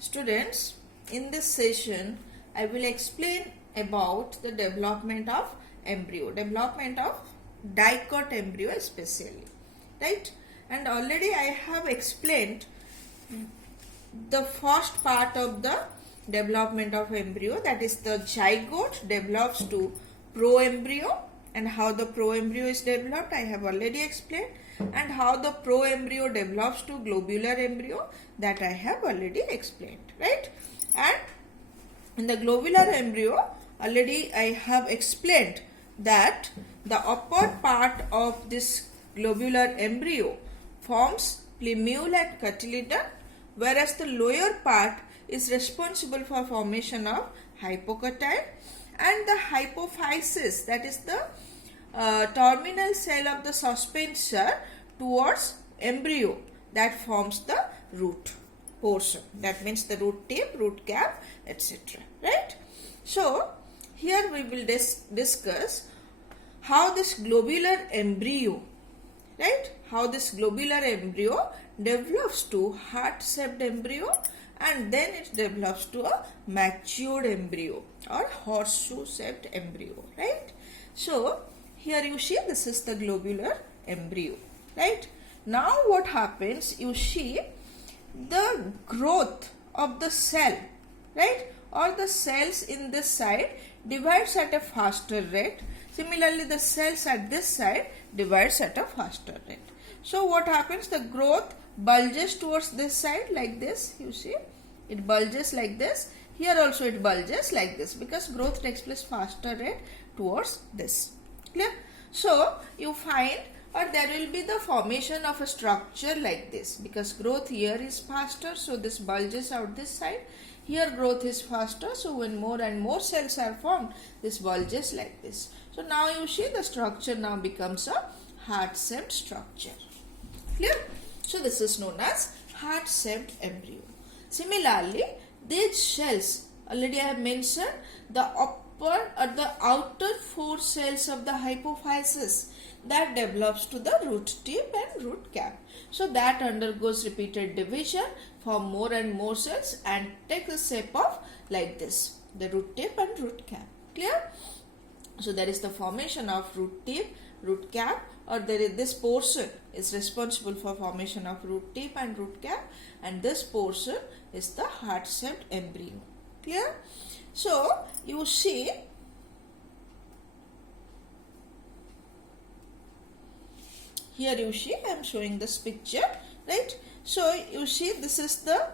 Students, in this session, I will explain about the development of embryo, development of dicot embryo especially, right? And already I have explained the first part of the development of embryo, that is the zygote develops to proembryo, and how the proembryo is developed I have already explained, and how the proembryo develops to globular embryo, that I have already explained, right? And in the globular embryo already I have explained that the upper part of this globular embryo forms plumule and cotyledon, whereas the lower part is responsible for formation of hypocotyle, and the hypophysis, that is the terminal cell of the suspension towards embryo, that forms the root portion, that means the root tip, root cap, etc. Right? So here we will discuss how this globular embryo, right, how this globular embryo develops to heart-shaped embryo, and then it develops to a matured embryo or horseshoe-shaped embryo, right? So here you see this is the globular embryo, right? Now what happens, you see the growth of the cell, right, or the cells in this side divides at a faster rate. Similarly, the cells at this side divides at a faster rate. So what happens, the growth bulges towards this side like this, you see, it bulges like this. Here also it bulges like this, because growth takes place faster rate towards this. Clear? So you find, or there will be the formation of a structure like this, because growth here is faster, so this bulges out this side. Here growth is faster, so when more and more cells are formed, this bulges like this. So now you see the structure now becomes a heart-shaped structure. Clear? So this is known as heart-shaped embryo. Similarly, these cells, already I have mentioned, the upper or the outer four cells of the hypophysis, that develops to the root tip and root cap. So that undergoes repeated division, form more and more cells, and takes the shape of like this, the root tip and root cap. Clear? So there is the formation of root tip, root cap, or there is this portion is responsible for formation of root tip and root cap, and this portion is the heart-shaped embryo. Clear? So you see, here you see I am showing this picture, right? So you see this is the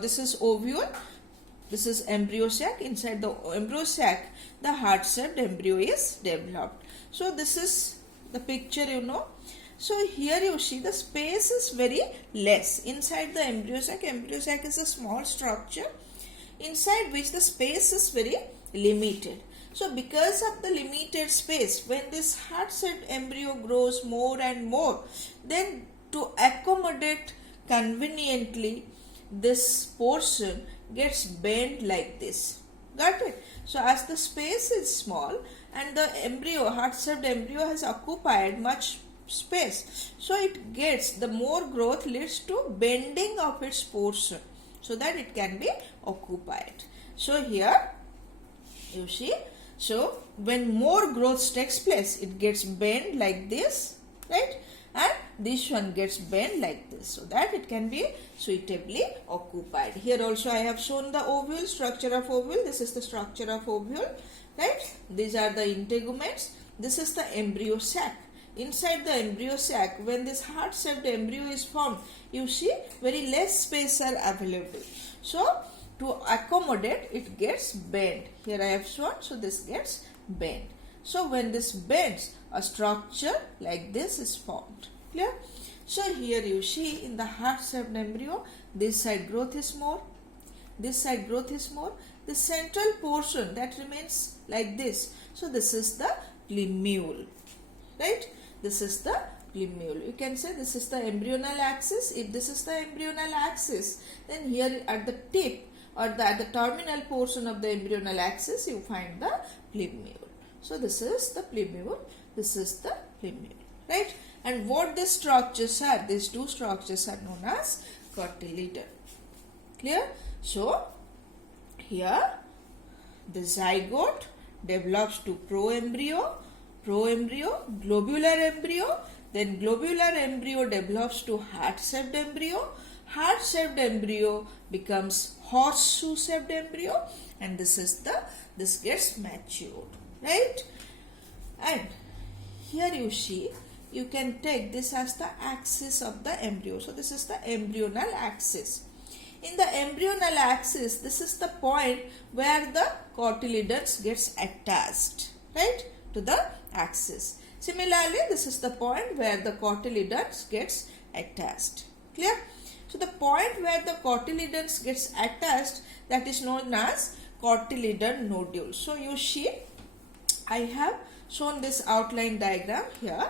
this is ovule, this is embryo sac. Inside the embryo sac the heart-shaped embryo is developed. So this is the picture, you know. So here you see the space is very less inside the embryo sac. Embryo sac is a small structure inside which the space is very limited. So because of the limited space, when this heart-shaped embryo grows more and more, then to accommodate conveniently, this portion gets bent like this. Got it? So as the space is small and the embryo, heart-shaped embryo has occupied much space, so it gets, the more growth leads to bending of its portion, so that it can be occupied. So here you see, so when more growth takes place, it gets bent like this, right, and this one gets bent like this, so that it can be suitably occupied. Here also I have shown the ovule, structure of ovule. This is the structure of ovule, right? These are the integuments. This is the embryo sac. Inside the embryo sac, when this heart-shaped embryo is formed, you see very less space are available. So to accommodate, it gets bent. Here I have shown, so this gets bent. So when this bends, a structure like this is formed. Clear? So here you see in the heart-shaped embryo, this side growth is more, this side growth is more. The central portion that remains like this. So this is the plumule, right? This is the plumule. You can say this is the embryonal axis. If this is the embryonal axis, then here at the tip or at the terminal portion of the embryonal axis, you find the plumule. So this is the plumule, this is the plumule, right? And what these structures are, these two structures are known as cotyledon. Clear? So here the zygote develops to proembryo, globular embryo, then globular embryo develops to heart-shaped embryo, heart-shaped embryo becomes horseshoe-shaped embryo, and this gets matured, right? And here you see, you can take this as the axis of the embryo. So this is the embryonal axis. In the embryonal axis, this is the point where the cotyledons gets attached, right, to the axis. Similarly, this is the point where the cotyledons gets attached. Clear? So the point where the cotyledons gets attached, that is known as cotyledon nodule. So you see, I have shown this outline diagram here.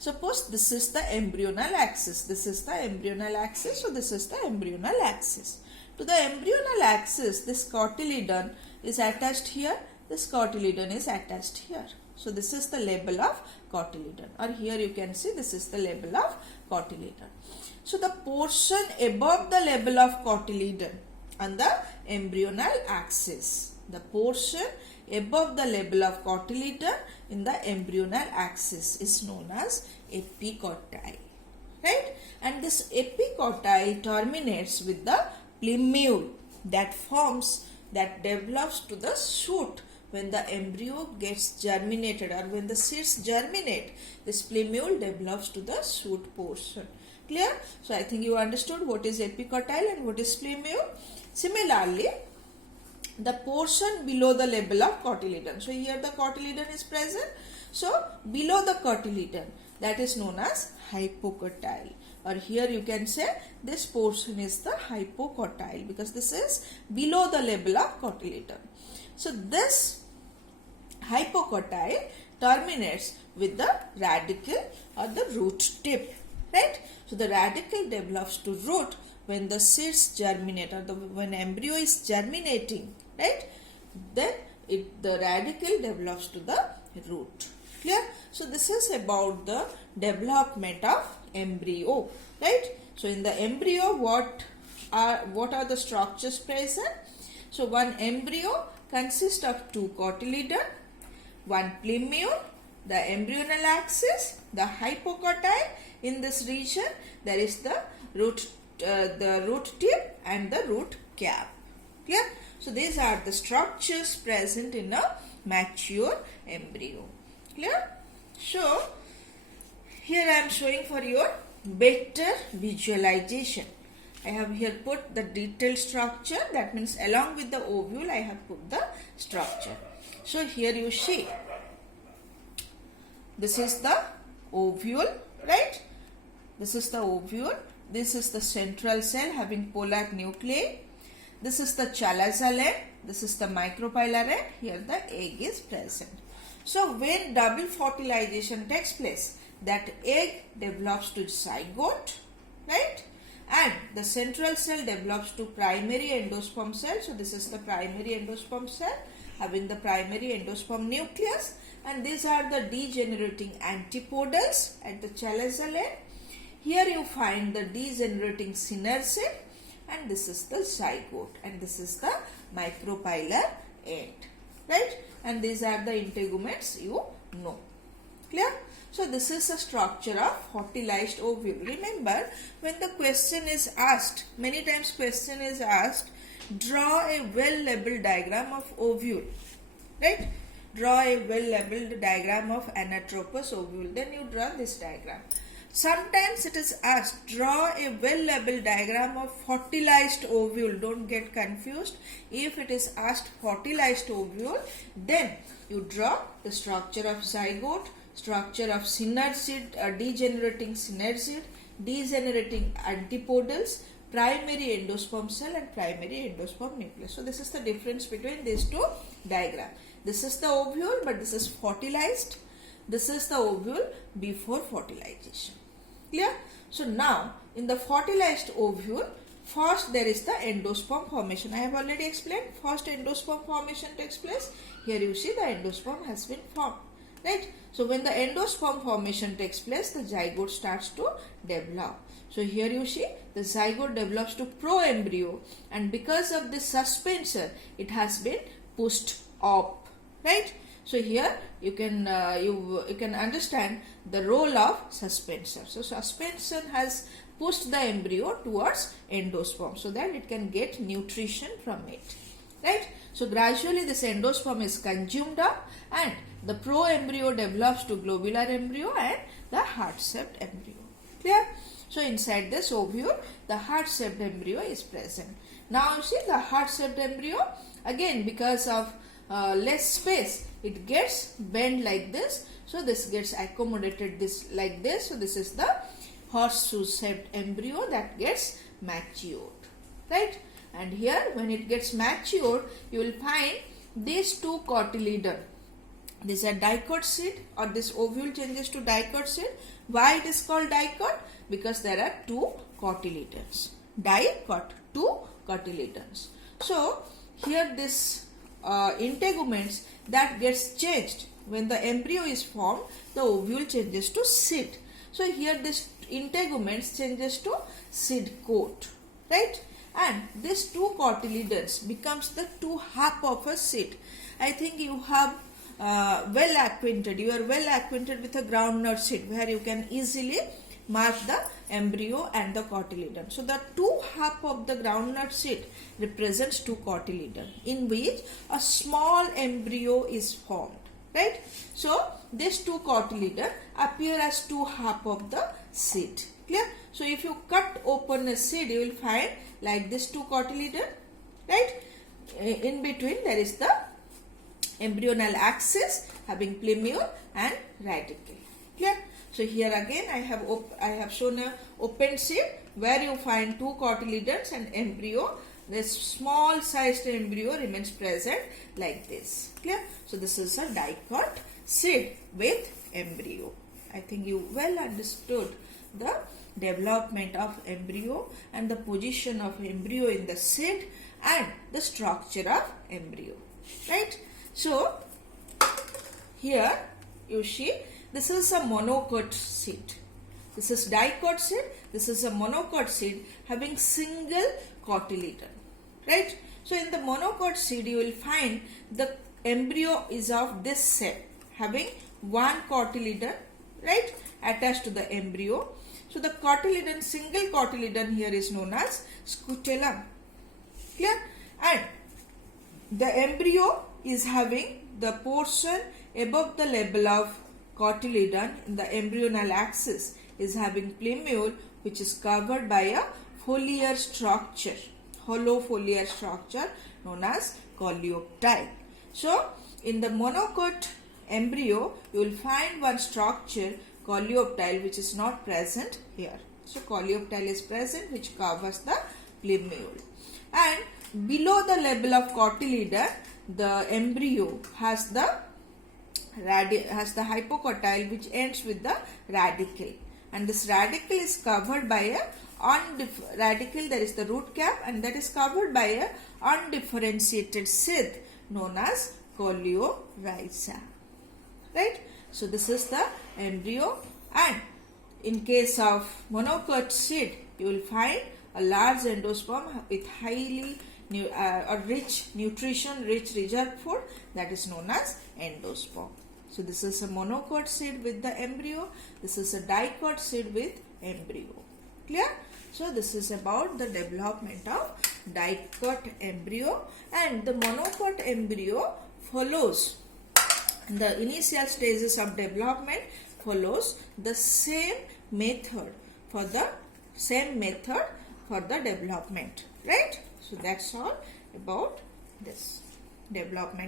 Suppose this is the embryonal axis. This is the embryonal axis. So this is the embryonal axis. To the embryonal axis, this cotyledon is attached here. This cotyledon is attached here. So this is the label of cotyledon. Or here you can see this is the label of cotyledon. So the portion above the label of cotyledon on the embryonal axis. The portion above the label of cotyledon in the embryonal axis is known as epicotyle, right? And this epicotyle terminates with the plumule that develops to the shoot when the embryo gets germinated, or when the seeds germinate. This plumule develops to the shoot portion. Clear? So I think you understood what is epicotyle and what is plumule. Similarly, the portion below the label of cotyledon. So here the cotyledon is present. So below the cotyledon, that is known as hypocotyle. Or here you can say this portion is the hypocotyle, because this is below the label of cotyledon. So this hypocotyle terminates with the radicle or the root tip, right? So the radicle develops to root when the seeds germinate, or when embryo is germinating, right? Then the radicle develops to the root. Clear? So this is about the development of embryo, right? So in the embryo, what are the structures present? So one embryo consists of two cotyledon, one plumule, the embryonal axis, the hypocotyle. In this region, there is the root tip and the root cap. Clear? So these are the structures present in a mature embryo. Clear? So here I am showing for your better visualization. I have here put the detailed structure. That means along with the ovule, I have put the structure. So here you see, this is the ovule, right? This is the ovule. This is the central cell having polar nuclei. This is the chalaza end. This is the micropylar end. Here the egg is present. So when double fertilization takes place, that egg develops to zygote, right? And the central cell develops to primary endosperm cell. So this is the primary endosperm cell having the primary endosperm nucleus. And these are the degenerating antipodals at the chalaza end. Here you find the degenerating synercid, and this is the zygote, and this is the micropylar end, right? And these are the integuments you know. Clear? So this is the structure of fertilized ovule. Remember, when the question is asked, many times question is asked, draw a well-labeled diagram of ovule, right? Draw a well-labeled diagram of anatropous ovule. Then you draw this diagram. Sometimes it is asked, draw a well-labeled diagram of fertilized ovule. Don't get confused. If it is asked fertilized ovule, then you draw the structure of zygote, structure of synercid, degenerating synercid, degenerating antipodals, primary endosperm cell and primary endosperm nucleus. So this is the difference between these two diagrams. This is the ovule, but this is fertilized. This is the ovule before fertilization. Clear? So now in the fertilized ovule, first there is the endosperm formation. I have already explained. First endosperm formation takes place. Here you see the endosperm has been formed. Right? So when the endosperm formation takes place, the zygote starts to develop. So here you see the zygote develops to pro-embryo, and because of this suspensor it has been pushed up, right? So here you can understand the role of suspensor. So suspensor has pushed the embryo towards endosperm so that it can get nutrition from it, right? So gradually this endosperm is consumed up and the pro-embryo develops to globular embryo and the heart-shaped embryo. Clear? So inside this ovule the heart-shaped embryo is present. Now you see the heart-shaped embryo, again because of less space it gets bent like this. So this gets accommodated this like this. So this is the horseshoe shaped embryo that gets matured, right? And here when it gets matured you will find these two cotyledon. These are dicot seed, or this ovule changes to dicot seed. Why it is called dicot? Because there are two cotyledons. Dicot, two cotyledons. So here this integuments that gets changed when the embryo is formed, the ovule changes to seed. So here this integuments changes to seed coat, right? And these two cotyledons becomes the two half of a seed. I think you have you are well acquainted with a groundnut seed where you can easily mark the embryo and the cotyledon. So the two half of the groundnut seed represents two cotyledon in which a small embryo is formed, right? So these two cotyledon appear as two half of the seed. Clear? So if you cut open a seed you will find like this two cotyledon, right? In between there is the embryonal axis having plumule and radicle. Clear? So here again I have shown a open seed where you find two cotyledons and embryo. This small sized embryo remains present like this. Clear? So this is a dicot seed with embryo. I think you well understood the development of embryo and the position of embryo in the seed and the structure of embryo, right? So here you see this is a monocot seed. This is dicot seed. This is a monocot seed having single cotyledon, right? So in the monocot seed you will find the embryo is of this shape, having one cotyledon, right, attached to the embryo. So the cotyledon, single cotyledon here is known as scutellum. Clear? And the embryo is having the portion above the level of cotyledon in the embryonal axis is having plumule, which is covered by a foliar structure, hollow foliar structure known as coleoptile. So in the monocot embryo you will find one structure, coleoptile, which is not present here. So coleoptile is present, which covers the plumule. And below the level of cotyledon the embryo has the hypocotyle, which ends with the radicle, and this radicle is covered by a radicle, there is the root cap, and that is covered by a undifferentiated sheath known as coleorhiza, right? So this is the embryo, and in case of monocot seed you will find a large endosperm with highly rich reserve food, that is known as endosperm. So this is a monocot seed with the embryo. This is a dicot seed with embryo. Clear? So this is about the development of dicot embryo, and the monocot embryo follows the initial stages of development, follows the same method for the development, right? So that's all about this development